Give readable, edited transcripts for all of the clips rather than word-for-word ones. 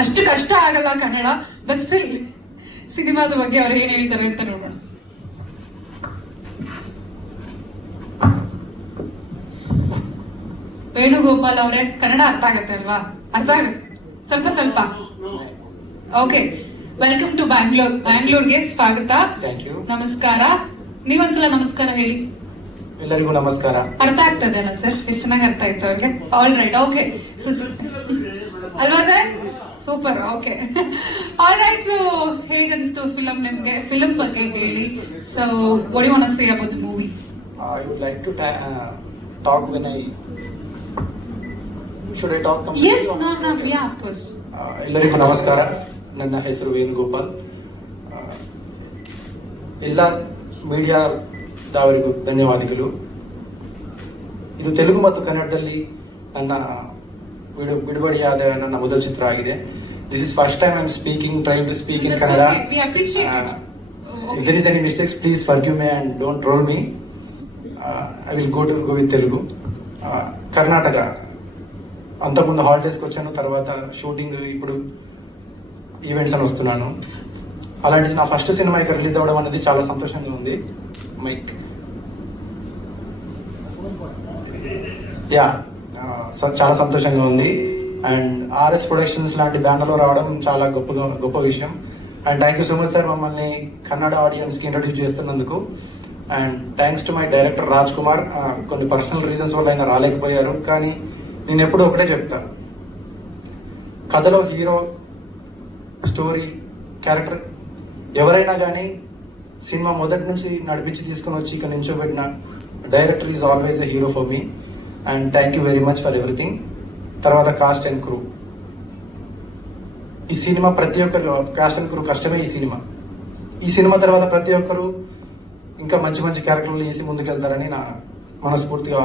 ಅಷ್ಟು ಕಷ್ಟ ಆಗಲ್ಲ ಕನ್ನಡ, ಬಟ್ ಸ್ಟಿಲ್ ಸಿನಿಮಾದ ಬಗ್ಗೆ ಅವ್ರು ಏನ್ ಹೇಳ್ತಾರೆ ಅಂತ ನೋಡೋಣ. ವೇಣುಗೋಪಾಲ್ ಅವರೇ, ಕನ್ನಡ ಅರ್ಥ ಆಗತ್ತೆ ಅಲ್ವಾ? ಅರ್ಥ ಆಗುತ್ತೆ ಸ್ವಲ್ಪ ಸ್ವಲ್ಪ. ಓಕೆ, ವೆಲ್ಕಮ್ ಟು ಬ್ಯಾಂಗ್ಳೂರ್ಗೆ ಸ್ವಾಗತ. ನಮಸ್ಕಾರ. ನೀವೊಂದ್ಸಲ ನಮಸ್ಕಾರ ಹೇಳಿ. ಎಲ್ಲರಿಗೂ ನಮಸ್ಕಾರ. ಅರ್ಥ ಆಗ್ತದೆ ಅಲ್ಲ ಸರ್? ಎಷ್ಟು ಚೆನ್ನಾಗಿ ಅರ್ಥ ಆಯ್ತು ಅವ್ರಿಗೆ. ಆಲ್ ರೈಟ್, ಓಕೆ ಅಲ್ವಾ sir? Super, okay all right. So ಹೇಗನ್ಸ್ತು ಫಿಲಂ ನಿಮ್ಗೆ? ಫಿಲಂ ಬಗ್ಗೆ ಹೇಳಿ. So what you want to say about the movie? I would like to talk when I should I talk completely? Yes, no, yeah, of course. ಎಲ್ಲರಿಗೂ ನಮಸ್ಕಾರ. ನನ್ನ ಹೆಸರು ವೇಣುಗೋಪಾಲ್. ಎಲ್ಲ ಮೀಡಿಯಾದವರಿಗೂ ಧನ್ಯವಾದಗಳು. ಇದು ತೆಲುಗು ಮತ್ತು ಕನ್ನಡದಲ್ಲಿ ನನ್ನ ಬಿಡುಗಡೆಯಾದ ನನ್ನ ಮೊದಲ ಚಿತ್ರ ಆಗಿದೆ. This is first time I'm trying to speak in Kannada. Okay. We appreciate it. If there is any mistakes, please forgive me and don't troll me. I will go with Telugu. Karnataka అంతకుముందు హాలిడేస్కి వచ్చాను, తర్వాత shooting, ఇప్పుడు events అని వస్తున్నాను. అలాంటిది నా first cinema ఇక్కడ release అవ్వడం అనేది చాలా సంతోషంగా ఉంది. మైక్ చాలా సంతోషంగా ఉంది. అండ్ ఆర్ఎస్ ప్రొడక్షన్స్ లాంటి బ్యానర్లో రావడం చాలా గొప్ప విషయం. And thank you so much sir, మమ్మల్ని కన్నడ ఆడియన్స్కి ఇంట్రడ్యూస్ చేస్తున్నందుకు. And thanks to my director Raj Kumar. కొన్ని పర్సనల్ రీజన్స్ వల్ల ఆయన రాలేకపోయారు, కానీ నేను ఎప్పుడూ ఒకటే చెప్తాను, కథలో హీరో, స్టోరీ, క్యారెక్టర్ ఎవరైనా కానీ సినిమా మొదటి నుంచి నడిపించి తీసుకుని వచ్చి ఇక్కడ నించోబెట్టిన director is always a hero for me. And thank you very much for everything. తర్వాత కాస్ట్ అండ్ క్రూ. ఈ సినిమా ప్రతి ఒక్కరు, కాస్ట్ అండ్ క్రూ కష్టమే ఈ సినిమా తర్వాత ప్రతి ఒక్కరు ఇంకా మంచి మంచి క్యారెక్టర్లు వేసి ముందుకెళ్తారని నా మనస్ఫూర్తిగా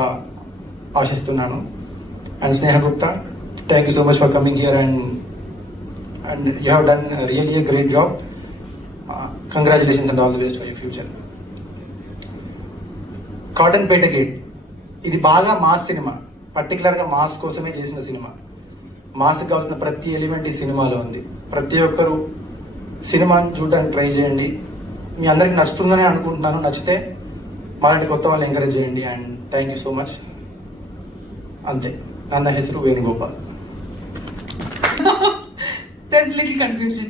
ఆశిస్తున్నాను. And Sneha Gupta, thank you so much for coming here and you have done really a great job. Congratulations and all the best for your future. Cottonpet gate, ఇది బాగా మాస్ సినిమా, పర్టికులర్గా మాస్ కోసమే చేసిన సినిమా. మాస్కి కావాల్సిన ప్రతి ఎలిమెంట్ ఈ సినిమాలో ఉంది. ప్రతి ఒక్కరు సినిమాని చూడడానికి ట్రై చేయండి. మీ అందరికి నచ్చుతుందని అనుకుంటున్నాను. నచ్చితే మాలాంటి కొత్త వాళ్ళు ఎంకరేజ్ చేయండి. And thank you so much. అంతే. ನನ್ನ ಹೆಸರು ವೇಣುಗೋಪಾಲ್. There's little confusion.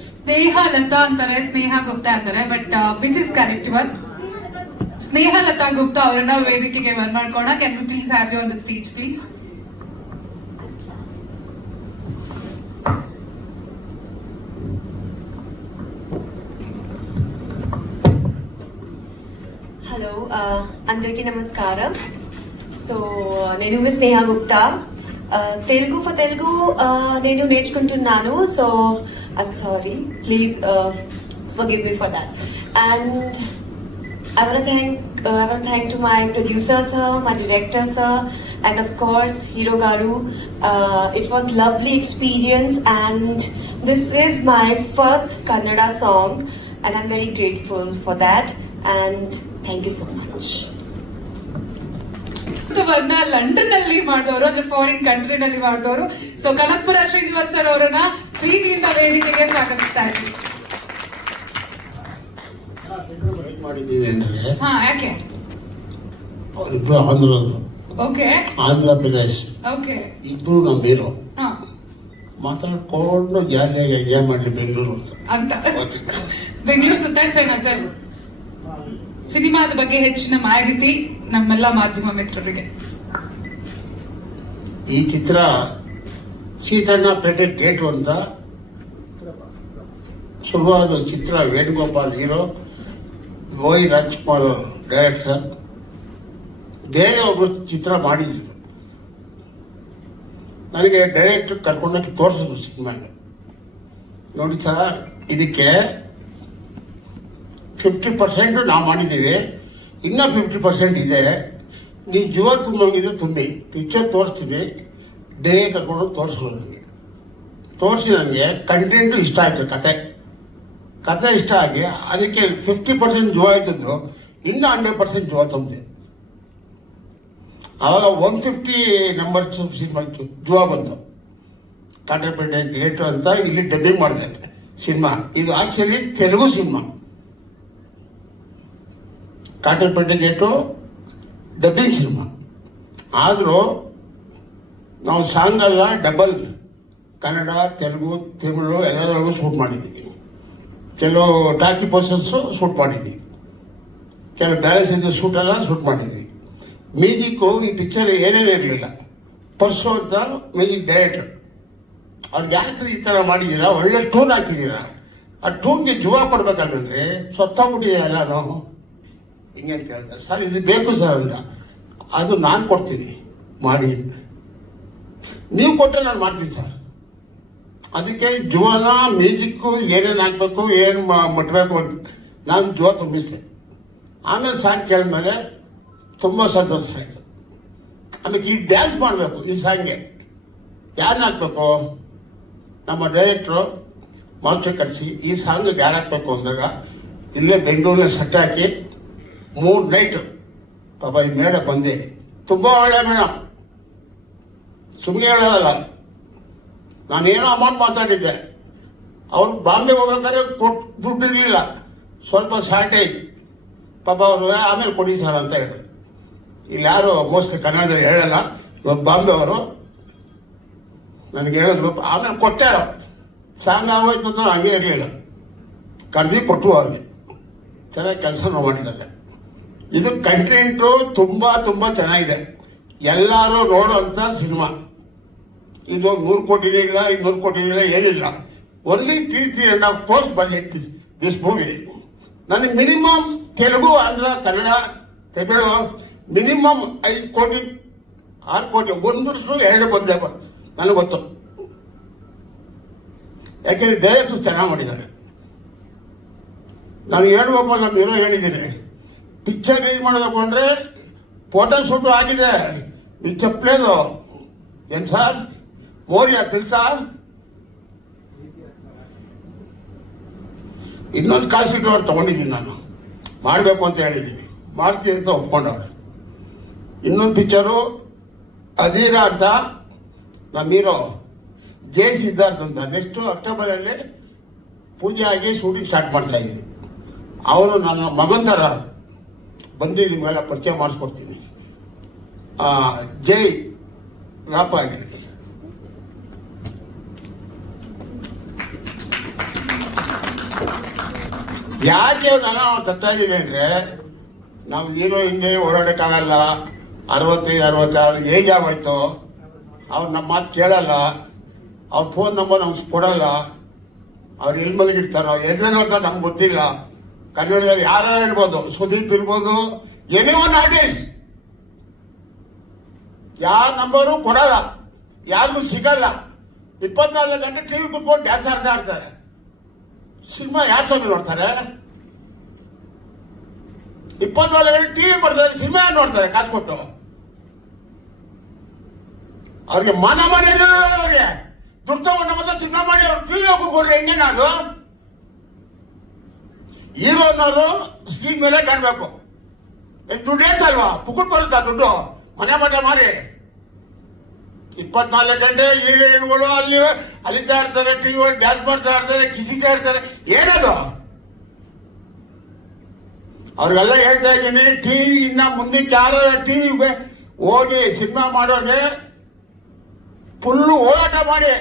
ಸ್ನೇಹ ಲತಾ ಅಂತಾರೆ, ಸ್ನೇಹ ಗುಪ್ತಾ ಅಂತಾರೆ, but which is correct one? Sneha Lata Gupta ಅವರನ್ನ ವೇದಿಕೆಗೆ ಮಾಡ್ಕೋಣ. Can we please have you on the stage please? Hello, అందరికీ నమస్కారం. సో నేను మిస్ స్నేహ గుప్తా. తెలుగు నేను నేర్చుకుంటున్నాను. So I'm sorry, please forgive me for that. And I want to thank to my producer sir, my director sir, and of course Hero Garu. It was lovely experience, and this is my first Kannada song, and I'm very grateful for that. And thank you so much. London ನಲ್ಲಿ ಮಾಡಿದವರು, ಅಂದ್ರೆ foreign ಕಂಟ್ರಿನಲ್ಲಿ ಮಾಡಿದವರು. So Kanakapura Srinivas sir ಅವರನ್ನ ಪ್ರೀತಿಯಿಂದ ವೇದಿಕೆಗೆ ಸ್ವಾಗತಿಸ್ತಾ ಇದ್ದೀವಿ. ಮಾಡಿದ್ದೀವಿ ಅಂದ್ರೆ ಯಾಕೆ? ಅವರಿಬ್ರು ಆಂಧ್ರದವರು. ಓಕೆ. ಆಂಧ್ರ ಪ್ರದೇಶ್. ಓಕೆ. ಇಬ್ರು ನಮ್ಮ ಹೀರೋ. ಮಾತಾಡ್ಕೊಂಡು ಜಾಲಿಯಾಗಿ ಎಂಜಾಯ್ ಮಾಡಲಿ ಬೆಂಗಳೂರು ಅಂತ. ಬೆಂಗಳೂರು ಸುತ್ತಾಡ್ಸೋಣ ಸರ್. ಸಿನಿಮಾದ ಬಗ್ಗೆ ಹೆಚ್ಚಿನ ಮಾಹಿತಿ ನಮ್ಮೆಲ್ಲ ಮಾಧ್ಯಮ ಮಿತ್ರರಿಗೆ. ಈ ಚಿತ್ರ ಸೀತಣ್ಣಪೇಟೆ ಗೇಟ್ ಅಂತ ಶುರುವಾದ ಚಿತ್ರ. ವೇಣುಗೋಪಾಲ್ ಹೀರೋ, ವೈ ರಾಜ್ಕುಮಾರ್ ಅವರು ಡೈರೆಕ್ಟರ್. ಬೇರೆ ಒಬ್ರು ಚಿತ್ರ ಮಾಡಿದ್ರು. ನನಗೆ ಡೈರೆಕ್ಟರ್ ಕರ್ಕೊಂಡೋಗಿ ತೋರಿಸಿದ್ರು ಸಿನಿಮಾಗೆ. ನೋಡಿ ಸರ್, ಇದಕ್ಕೆ 50% ನಾವು ಮಾಡಿದ್ದೀವಿ, ಇನ್ನೂ 50% ಇದೆ. ನೀವು ಜೀವ ತುಂಬಿದ್ರೆ ತುಂಬಿ ಪಿಕ್ಚರ್ ತೋರಿಸ್ತೀವಿ. ಡೇ ಕರ್ಕೊಂಡು ತೋರಿಸಿದ್ರು. ನನಗೆ ತೋರಿಸಿ ನನಗೆ ಕಂಟೆಂಟು ಇಷ್ಟ ಆಯಿತು. ಕತೆ ಇಷ್ಟ ಆಗಿ ಅದಕ್ಕೆ 50% ಜೀವ ಆಯ್ತದ್ದು, ಇನ್ನೂ 100% ಜೀವ ತುಂಬಿದೆ. ಆವಾಗ 150 ನಂಬರ್ಸ್ ಸಿನಿಮಾ ಜೀವ ಬಂತು. ಕಾಟನ್ಪೇಟೆ ಗೇಟ್ ಅಂತ ಇಲ್ಲಿ ಡಬ್ಬಿಂಗ್ ಮಾಡಿದೆ ಸಿನಿಮಾ. ಇದು actually Telugu cinema. Cottonpet gate dubbing cinema. ಆದರೂ ನಾವು ಸಾಂಗ್ ಎಲ್ಲ ಡಬಲ್ ಕನ್ನಡ, ತೆಲುಗು, ತಮಿಳು ಎಲ್ಲದರಲ್ಲೂ ಶೂಟ್ ಮಾಡಿದ್ದೀವಿ. ಕೆಲವು ಟಾಕಿ ಪೋಸ್ಟರ್ಸು ಶೂಟ್ ಮಾಡಿದ್ವಿ, ಕೆಲವು ಬ್ಯಾಲೆನ್ಸ್ ಇದ್ದ ಶೂಟೆಲ್ಲ ಶೂಟ್ ಮಾಡಿದ್ವಿ. ಮ್ಯೂಸಿಕ್ಕು ಈ ಪಿಕ್ಚರ್ ಏನೇನೇ ಇರಲಿಲ್ಲ. ಪರ್ಸು ಅಂತ ಮ್ಯೂಸಿಕ್ ಡೈರೆಕ್ಟರ್, ಅವ್ರಿಗೆ ಯಾಕೆ ಈ ಥರ ಮಾಡಿದ್ದೀರಾ, ಒಳ್ಳೆ ಟೂನ್ ಹಾಕಿದ್ದೀರಾ, ಆ ಟೂನ್ಗೆ ಜೀವ ಕೊಡ್ಬೇಕಂದ್ರೆ ಸೊತ್ತಾಗ್ಬಿಟ್ಟಿದೆಯಲ್ಲ ನಾವು ಹಿಂಗೆ ಅಂತ ಹೇಳ್ತಾರೆ. ಸರ್ ಇದು ಬೇಕು ಸರ್ ಅಂತ. ಅದು ನಾನು ಕೊಡ್ತೀನಿ ಮಾಡಿ, ನೀವು ಕೊಟ್ಟರೆ ನಾನು ಮಾಡ್ತೀನಿ ಸರ್. ಅದಕ್ಕೆ ಜೀವನ ಮ್ಯೂಸಿಕ್ಕು ಏನೇನು ಹಾಕ್ಬೇಕು, ಏನು ಮುಟ್ಟಬೇಕು ಅಂತ ನಾನು ಜೀವ ತುಂಬಿಸಿದೆ. ಆಮೇಲೆ ಸಾಂಗ್ ಕೇಳಿದ್ಮೇಲೆ ತುಂಬ ಸಂತೋಷ ಆಯಿತು. ಆಮೇಲೆ ಈ ಡ್ಯಾನ್ಸ್ ಮಾಡಬೇಕು ಈ ಸಾಂಗ್ಗೆ, ಯಾರನ್ನ ಹಾಕ್ಬೇಕು? ನಮ್ಮ ಡೈರೆಕ್ಟ್ರು ಮಾಸ್ಟರ್ ಕಳಿಸಿ ಈ ಸಾಂಗ್ಗೆ ಯಾರು ಹಾಕ್ಬೇಕು ಅಂದಾಗ ಇಲ್ಲೇ ಬೆಂಗಳೂರಿನ ಸೆಟ್ ಹಾಕಿ 3 ನೈಟು ಪಾಪ ಈ ಮೇಡ ಬಂದೆ. ತುಂಬ ಒಳ್ಳೆ ಮೇಡಮ್, ಸುಮ್ಮನೆ ಹೇಳೋದಲ್ಲ. ನಾನೇನೋ ಅಮೌಂಟ್ ಮಾತಾಡಿದ್ದೆ, ಅವ್ರು ಬಾಂಬೆ ಹೋಗ್ಬೇಕಾದ್ರೆ ದುಡ್ಡು ಇರಲಿಲ್ಲ, ಸ್ವಲ್ಪ ಶಾರ್ಟೇಜ್. ಪಾಪ ಅವರು ಆಮೇಲೆ ಕೊಡಿ ಸರ್ ಅಂತ ಹೇಳಿದ್ರು. ಇಲ್ಲಿ ಯಾರು ಮೋಸ್ಟ್ಲಿ ಕನ್ನಡದಲ್ಲಿ ಹೇಳಲ್ಲ, ಇವಾಗ ಬಾಂಬೆ ಅವರು ನನಗೆ ಹೇಳಿದ್ರು. ಆಮೇಲೆ ಕೊಟ್ಟೆ, ಸಾಂಗ್ ಆಗೋಯ್ತು ಅಂತ ಹಂಗೆ ಇರಲಿಲ್ಲ, ಕರೆದಿ ಕೊಟ್ಟರು ಅವ್ರಿಗೆ. ಚೆನ್ನಾಗಿ ಕೆಲಸ ಮಾಡಿದ್ದಾರೆ. ಇದು ಕಂಟೆಂಟು ತುಂಬ ತುಂಬ ಚೆನ್ನಾಗಿದೆ, ಎಲ್ಲರೂ ನೋಡೋಂಥ ಸಿನಿಮಾ. ಇದು 100 ಕೋಟಿನೇ ಇಲ್ಲ, 200 ಕೋಟಿನೇ ಇಲ್ಲ, ಏನಿಲ್ಲ. Only 3.5 crores budget this movie. ನನಗೆ ಮಿನಿಮಮ್ ತೆಲುಗು, ಆಂಧ್ರ, ಕನ್ನಡ, ತಮಿಳು ಮಿನಿಮಮ್ 5 ಕೋಟಿ 6 ಕೋಟಿ, 1-2 ಬಂದೇ ನನಗೆ ಗೊತ್ತು. ಯಾಕೆಂದ್ರೆ ಡೈರೆಕ್ಟರ್ ಚೆನ್ನಾಗಿ ಮಾಡಿದ್ದಾರೆ. ನಾನು ಹೇಳುವಪ್ಪ, ನಮ್ಮ ಹೀರೋ ಹೇಳಿದ್ದೀನಿ, ಪಿಕ್ಚರ್ ರಿಲೀಸ್ ಮಾಡಬೇಕು ಅಂದರೆ ಫೋಟೋ ಶೂಟು ಆಗಿದೆ, ಇದು ಚಪ್ಪಲೇದು ಏನು ಸರ್ ಮೋರಿಯ ತಿಳಿಸ. ಇನ್ನೊಂದು ಕಾಸಿಟ್ಟು ಅವ್ರು ತೊಗೊಂಡಿದ್ದೀನಿ, ನಾನು ಮಾಡಬೇಕು ಅಂತ ಹೇಳಿದ್ದೀನಿ, ಮಾಡ್ತೀನಿ ಅಂತ ಒಪ್ಕೊಂಡವ್ರೆ. ಇನ್ನೊಂದು ಪಿಕ್ಚರು ಅಧೀರ ಅಂತ ನಮ್ಮ ಹೀರೋ ಜೆ ಸಿದ್ಧಾರ್ಥ್ ಅಂತ ನೆಕ್ಸ್ಟು ಅಕ್ಟೋಬರಲ್ಲಿ ಪೂಜೆ ಆಗಿ ಶೂಟಿಂಗ್ ಸ್ಟಾರ್ಟ್ ಮಾಡ್ತಾ ಇದ್ದೀನಿ. ಅವರು ನನ್ನ ಮಗನ ಥರ ಬಂದು ನಿಮಗೆಲ್ಲ ಪರಿಚಯ ಮಾಡಿಸ್ಕೊಡ್ತೀನಿ. ಜೈ ರಾಪ ಆಗಿರಲಿ. ಯಾಕೆ ನಾನು ತರ್ತಾ ಇದ್ದೀನಿ ಅಂದರೆ, ನಾವು ಹೀರೋ ಹಿಂದೆ ಓಡಾಡೋಕ್ಕಾಗಲ್ಲ. 65-66 ಏಜ್ ಆಗೋಯ್ತು. ಅವ್ರು ನಮ್ಮ ಮಾತು ಕೇಳಲ್ಲ, ಅವ್ರ ಫೋನ್ ನಂಬರ್ ನಮ್ಗೆ ಕೊಡಲ್ಲ, ಅವ್ರು ಎಲ್ಲಿ ಮಲಗಿರ್ತಾರೋ ಎಲ್ಲಿ ನೋಡ್ತಾರೋ ನಮ್ಗೆ ಗೊತ್ತಿಲ್ಲ. ಕನ್ನಡದಲ್ಲಿ ಯಾರು ಇರ್ಬೋದು, ಸುದೀಪ್ ಇರ್ಬೋದು, ಏನೇ ಒಂದು ಆರ್ಟಿಸ್ಟ್, ಯಾರ ನಂಬರು ಕೊಡಲ್ಲ, ಯಾರಿಗೂ ಸಿಗಲ್ಲ. 24 ಗಂಟೆ ಟಿವಿ ಕುತ್ಕೊಂಡು ಡ್ಯಾನ್ಸ್ ಆಡ್ತಾ ಇರ್ತಾರೆ. ಸಿನಿಮಾ ಯಾರು ಸ್ವಾಮಿ ನೋಡ್ತಾರೆ? 24 ಗಂಟೆ ಟಿವಿ ಬರ್ತಾರೆ, ಸಿನಿಮಾ ನೋಡ್ತಾರೆ ಕಾಸು ಕೊಟ್ಟು. ಅವ್ರಿಗೆ ಮಾನ ಮಾಡಿ, ಅವ್ರಿಗೆ ದುಡ್ಡು ತಗೊಂಡು ಮತ್ತೆ ಸಿನಿಮಾ ಮಾಡಿ ಅವ್ರು ಟಿವಿ ಹೋಗ್ಕೊಡ್ರಿ. ಹೆಂಗೆ ನಾನು ಹೀರೋನವರು ಸ್ಕ್ರೀನ್ ಮೇಲೆ ಕಾಣಬೇಕು. ದುಡ್ಡು ಹೇಳ್ತಲ್ವಾ, ಪುಕ್ಕಟ್ ಬರುತ್ತಾ ದುಡ್ಡು? ಮನೆ ಮಾರಿ 24 ಗಂಟೆ ಹೀರೋಯಿನ್ಗಳು ಅಲ್ಲಿ ಅಲಿತಾ ಇರ್ತಾರೆ, ಟಿವಿ ಒಳಗೆ ಡ್ಯಾನ್ಸ್ ಮಾಡ್ತಾ ಇರ್ತಾರೆ, ಕಿಸಿತಾ ಇರ್ತಾರೆ. ಏನದು? ಅವ್ರಿಗೆಲ್ಲ ಹೇಳ್ತಾ ಇದ್ದೀನಿ, ಟಿವಿ ಇನ್ನ ಮುಂದಕ್ಕೆ ಯಾರು ಟಿವಿಗೆ ಹೋಗಿ ಸಿನಿಮಾ ಮಾಡೋರಿಗೆ ಫುಲ್ಲು ಹೋರಾಟ ಮಾಡಿ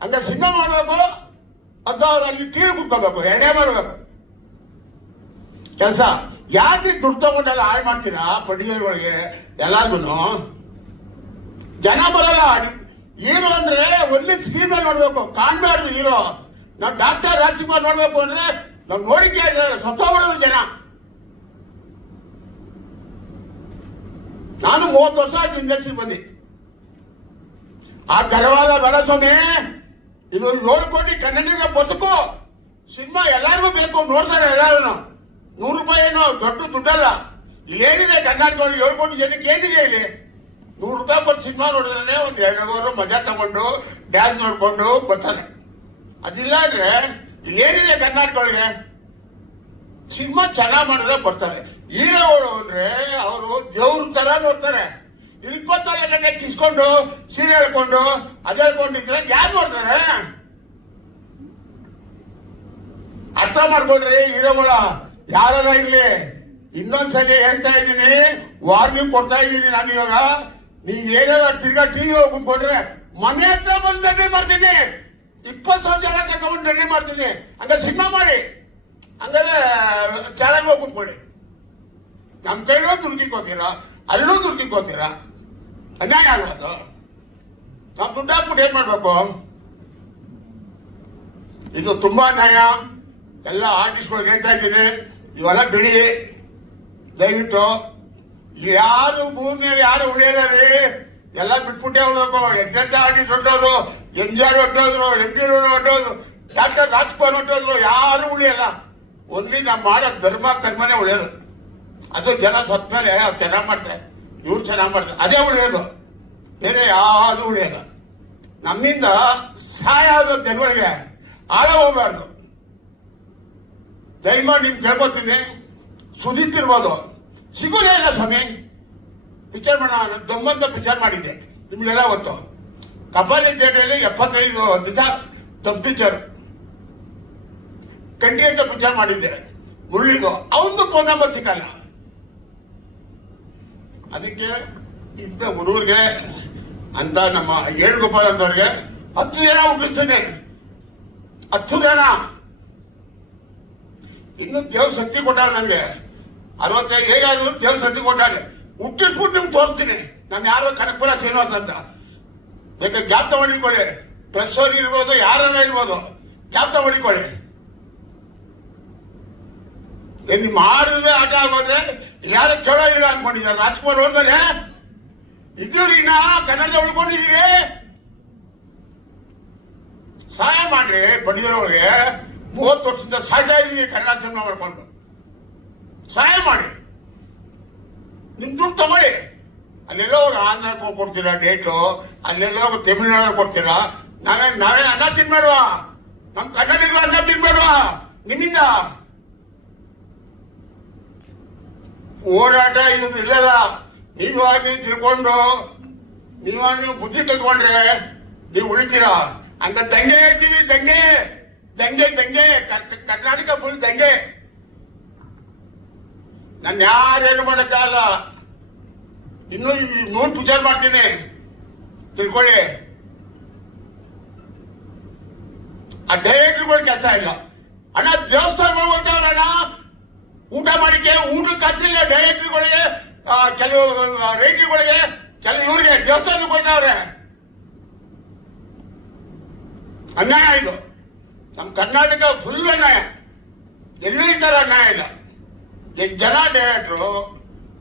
ಹಂಗ ಸಿನಿಮಾ ಮಾಡಬೇಕು. ಅದು ಅವ್ರು ಅಲ್ಲಿ ಟಿವಿ ಕುತ್ಕೋಬೇಕು, ಎರಡೇ ಮಾಡಬೇಕು ಕೆಲಸ. ಯಾಕೆ ದುಡ್ಡು ತಗೊಂಡೆಲ್ಲ ಹಾಳು ಮಾಡ್ತೀರಾ ಪ್ರೊಡ್ಯೂಸರ್ಗಳಿಗೆ? ಎಲ್ಲಾರ್ಗು ಜನ ಬರಲ್ಲ. ಹೀರೋ ಅಂದ್ರೆ ಒಳ್ಳೆ ಸ್ಕ್ರೀನ್ ಅಲ್ಲಿ ನೋಡ್ಬೇಕು, ಕಾಣ್ಬಾರ್ದು ಹೀರೋ. ನಾವು ಡಾಕ್ಟರ್ ರಾಜ್ಕುಮಾರ್ ನೋಡ್ಬೇಕು ಅಂದ್ರೆ ನಾವು ನೋಡಿಕೆ ಸತ್ತೋಗ್ಬಿಡೋದು ಜನ. ನಾನು 30 ವರ್ಷ ಆಯ್ತು ಇಂಡಸ್ಟ್ರಿ ಬಂದು. ಆ ಗರ್ವಾದ ಬೇಡ ಸ್ವಾಮಿ, ಇದು 7 ಕೋಟಿ ಕನ್ನಡಿಗರ ಬದುಕು. ಸಿನಿಮಾ ಎಲ್ಲರಿಗೂ ಬೇಕು, ನೋಡ್ತಾರೆ ಎಲ್ಲರೂ. 100 ರೂಪಾಯಿ ಏನೋ ದೊಡ್ಡ ದುಡ್ಡಲ್ಲ. ಇಲ್ಲೇನಿದೆ ಕರ್ನಾಟಕದಲ್ಲಿ 7 ಕೋಟಿ ಜನಕ್ಕೆ ಏನಿದೆ ಇಲ್ಲಿ? 100 ರೂಪಾಯಿ ಕೊಟ್ಟು ಸಿನಿಮಾ ನೋಡಿದ್ರೆ ಒಂದು 2 ಅವರು ಮಜಾ ತಗೊಂಡು ಡ್ಯಾನ್ಸ್ ನೋಡ್ಕೊಂಡು ಬರ್ತಾರೆ. ಅದಿಲ್ಲ ಅಂದ್ರೆ ಇಲ್ಲೇನಿದೆ ಕರ್ನಾಟಕಗಳಿಗೆ? ಸಿನಿಮಾ ಚೆನ್ನಾಗಿ ಮಾಡಿದ್ರೆ ಬರ್ತಾರೆ. ಹೀರೋಗಳು ಅಂದ್ರೆ ಅವರು ದೇವ್ರ ತರ ನೋಡ್ತಾರೆ. 24 ಗಂಟೆ ಕಿಸ್ಕೊಂಡು ಸೀರೆ ಹೇಳ್ಕೊಂಡು ಅದ್ ಹೇಳ್ಕೊಂಡಿದ್ರೆ ಯಾರು ನೋಡ್ತಾರೆ? ಅರ್ಥ ಮಾಡ್ಕೊಳ್ರಿ ಹೀರೋಗಳ ಯಾರ ಇರ್ಲಿ. ಇನ್ನೊಂದ್ಸರಿ ಹೇಳ್ತಾ ಇದ್ದೀನಿ, ವಾರ್ನಿಂಗ್ ಕೊಡ್ತಾ ಇದ್ದೀನಿ ನಾನು ಇವಾಗ. ನೀವ್ ಏನಾರ ತಿರ್ಗಾ ಟಿವಿ ಹೋಗಿ ಕುಂತ್ಕೊಂಡ್ರೆ ಮನೆ ಹತ್ರ ಬಂದು ದಂಡೆ ಮಾಡ್ತೀನಿ, 20,000 ಜನ ಕರ್ಕೊಂಡು ದಂಡೆ ಮಾಡ್ತೀನಿ. ಹಂಗ ಸಿನಿಮಾ ಮಾಡಿ, ಹಂಗಾರೆ ಚಾನಲ್ ಹೋಗಿ ಕುಂತ್ಕೊಳ್ಳಿ. ನಮ್ ಕೈಲೂ ದುಡ್ಡಿಕೋತೀರಾ, ಅಲ್ಲೂ ದುಡ್ಡಿಕೋತೀರಾ. ಅನ್ಯಾಯ ಅಲ್ವದು? ನಾವು ದುಡ್ಡು ಹಾಕ್ಬಿಟ್ಟು ಏನ್ ಮಾಡ್ಬೇಕು? ಇದು ತುಂಬಾ ಅನ್ಯಾಯ. ಎಲ್ಲ ಆರ್ಟಿಸ್ಟ್ಗಳಿಗೆ ಹೇಳ್ತಾ ಇದ್ದೀನಿ, ಇವೆಲ್ಲ ಬಿಡಿ ದಯವಿಟ್ಟು. ಯಾರು ಭೂಮಿಯಲ್ಲಿ ಯಾರು ಉಳಿಯಲ್ಲ ರೀ, ಎಲ್ಲ ಬಿಟ್ಬಿಟ್ಟೆ ಹೋಗ್ಬೇಕು. ಎಂತೆಂಥ ಆರ್ಟಿಸ್ಟ್ ಹೊಂಟೋದ್ರು, NGR ಹೊಂಟೋದ್ರು, MP ಹೊಂಟೋದ್ರು, ಡಾಕ್ಟರ್ ರಾಜ್ಕುಮಾರ್ ಹೊಂಟೋದ್ರು, ಯಾರು ಉಳಿಯಲ್ಲ. ಓನ್ಲಿ ನಾವು ಮಾಡೋ ಧರ್ಮ ಕರ್ಮನೇ ಉಳಿಯೋದು. ಅದು ಜನ ಸತ್ ಮೇಲೆ ಅವ್ರು ಚೆನ್ನಾಗಿ ಮಾಡ್ತಾರೆ, ಇವ್ರು ಚೆನ್ನಾಗಿ ಮಾಡ್ತಾರೆ, ಅದೇ ಉಳಿಯೋದು, ಬೇರೆ ಯಾವುದು ಉಳಿಯಲ್ಲ. ನಮ್ಮಿಂದ ಸಹಾಯ ಆಗಬೇಕು ಜನಗಳಿಗೆ, ಆಳ ಹೋಗ್ಬಾರ್ದು. ದಯಮಾಡಿ ನಿಮ್ಗೆ ಕೇಳ್ಕೊತೀನಿ, ಸುದೀಪ್ ಇರ್ಬೋದು, ಸಿಗೋದೇ ಇಲ್ಲ ಸ್ವಾಮಿ. ಪಿಕ್ಚರ್ ಮಾಡೋಣ ದಮ್ಮಂತ ಪಿಕ್ಚರ್ ಮಾಡಿದ್ದೆ, ನಿಮ್ಗೆಲ್ಲ ಗೊತ್ತು. ಕಪಾಲಿ ಥಿಯೇಟರಲ್ಲಿ 75 ದಿವಸ ದಮ್ ಪಿಕ್ಚರ್. ಕಂಟಿ ಅಂತ ಪಿಕ್ಚರ್ ಮಾಡಿದ್ದೆ ಮುರಳಿದು, ಅವನು ಫೋನ್ ನಂಬರ್ ಸಿಕ್ಕಲ್ಲ. ಅದಕ್ಕೆ ಇಂಥ ಹುಡುಗರಿಗೆ ಅಂತ ನಮ್ಮ ವೇಣುಗೋಪಾಲ್ ಅಂತವ್ರಿಗೆ 10 ಜನ ಹುಟ್ಟಿಸ್ತೀನಿ, 10 ಜನ. ಇನ್ನು ದೇವ್ರ ಶಕ್ತಿ ಕೊಟ್ಟ ನನಗೆ, 65 ಹೇಗಾದ್ರು ದೇವ್ರ ಶಕ್ತಿ ಕೊಟ್ಟಾನೆ. ಹುಟ್ಟಿಸ್ಬಿಟ್ಟು ನಿಮ್ಗೆ ತೋರಿಸ್ತೀನಿ ನಾನು ಯಾರೋ ಕನಕಪುರ ಶ್ರೀನಿವಾಸ್ ಅಂತ. ಬೇಕಾದ್ರೆ ಜ್ಞಾಪಕ ಮಾಡಿಕೊಳ್ಳಿ, ಪ್ರೆಸ್ ಅವ್ರು ಇರ್ಬೋದು, ಯಾರನ್ನ ಇರ್ಬೋದು, ಜ್ಞಾಪಕ ಮಾಡಿಕೊಳ್ಳಿ. ನಿಮ್ ಮಾಡಿದ್ರೆ ಆಟ ಆಗೋದ್ರೆ ಯಾರು ಕೇಳೋದಿಲ್ಲ ಅನ್ಕೊಂಡಿದ್ದಾರೆ. ರಾಜ್ಕುಮಾರ್ ಹೋದ್ಮೇಲೆ ಇದ್ದೀವ್ರಿನ ಕನ್ನಡ ಉಳ್ಕೊಂಡಿದೀವಿ. ಸಹಾಯ ಮಾಡ್ರಿ ಬಡಿದಿರೋರಿಗೆ. 30 ವರ್ಷದಿಂದ ಸಾಯ್ತಾ ಇದೀವಿ ಕನ್ನಡ ಸಿನಿಮಾ ಮಾಡ್ಕೊಂಡು. ಸಹಾಯ ಮಾಡಿ, ನಿಮ್ ದುಡ್ಡು ತಗೊಳ್ಳಿ. ಅಲ್ಲೆಲ್ಲೋ ಆಂಧ್ರಕ್ಕೆ ಹೋಗಿ ಕೊಡ್ತೀರಾ ಡೇಟು, ಅಲ್ಲೆಲ್ಲೋ ತಮಿಳುನಾಡು ಕೊಡ್ತೀರಾ. ನಾವೇ ಅನ್ನ ತಿನ್ಬೇಡವಾ? ನಮ್ ಕನ್ನಡಿಗರು ಅನ್ನ ತಿನ್ಬೇಡವಾ ನಿಮ್ಮಿಂದ? ಓಡಾಟ ಇದು ಇಲ್ಲಲ್ಲ. ನೀವಾಗಿ ನೀವು ತಿಳ್ಕೊಂಡು ನೀವು ಬುದ್ಧಿ ಕಲ್ತ್ಕೊಂಡ್ರೆ ನೀವು ಉಳಿತೀರಾ. ಹಂಗ ದಂಗೆ ಹೇಳ್ತೀವಿ, ದಂಗೆ ದಂಗೆ ದಂಗೆ. ಕರ್ನಾಟಕ ಫುಲ್ ದಂಗೆ. ನಾನು ಯಾರೇನು ಮಾಡಕ್ಕಾಗಲ್ಲ. ಇನ್ನು 100 ಪಿಕ್ಚರ್ ಮಾಡ್ತೀನಿ, ತಿಳ್ಕೊಳ್ಳಿ. ಆ ಡೈರೆಕ್ಟರ್ಗಳು ಕೆಲಸ ಇಲ್ಲ. ಅಣ್ಣ ದೇವಸ್ಥಾನ ಹೋಗ್ತಾವ್ರಣ್ಣ, ಊಟ ಮಾಡಿಕೆ ಊಟ ಖರ್ಚಿಲ್ಲ ಡೈರೆಕ್ಟರ್ಗಳಿಗೆ, ಕೆಲವು ರೈಟರ್ಗಳಿಗೆ, ಕೆಲವು ಇವ್ರಿಗೆ ದೇವಸ್ಥಾನಕ್ಕೆ ಹೋಗ್ತಾವ್ರೆ. ಅನ್ಯಾಯ ಇದು. ನಮ್ಮ ಕರ್ನಾಟಕ ಫುಲ್ ಅನ್ಯಾಯ. ಎಲ್ಲೂ ಈ ತರ ಅನ್ಯಾಯ ಇಲ್ಲ. ಎಷ್ಟು ಜನ ಡೈರೆಕ್ಟ್ರು.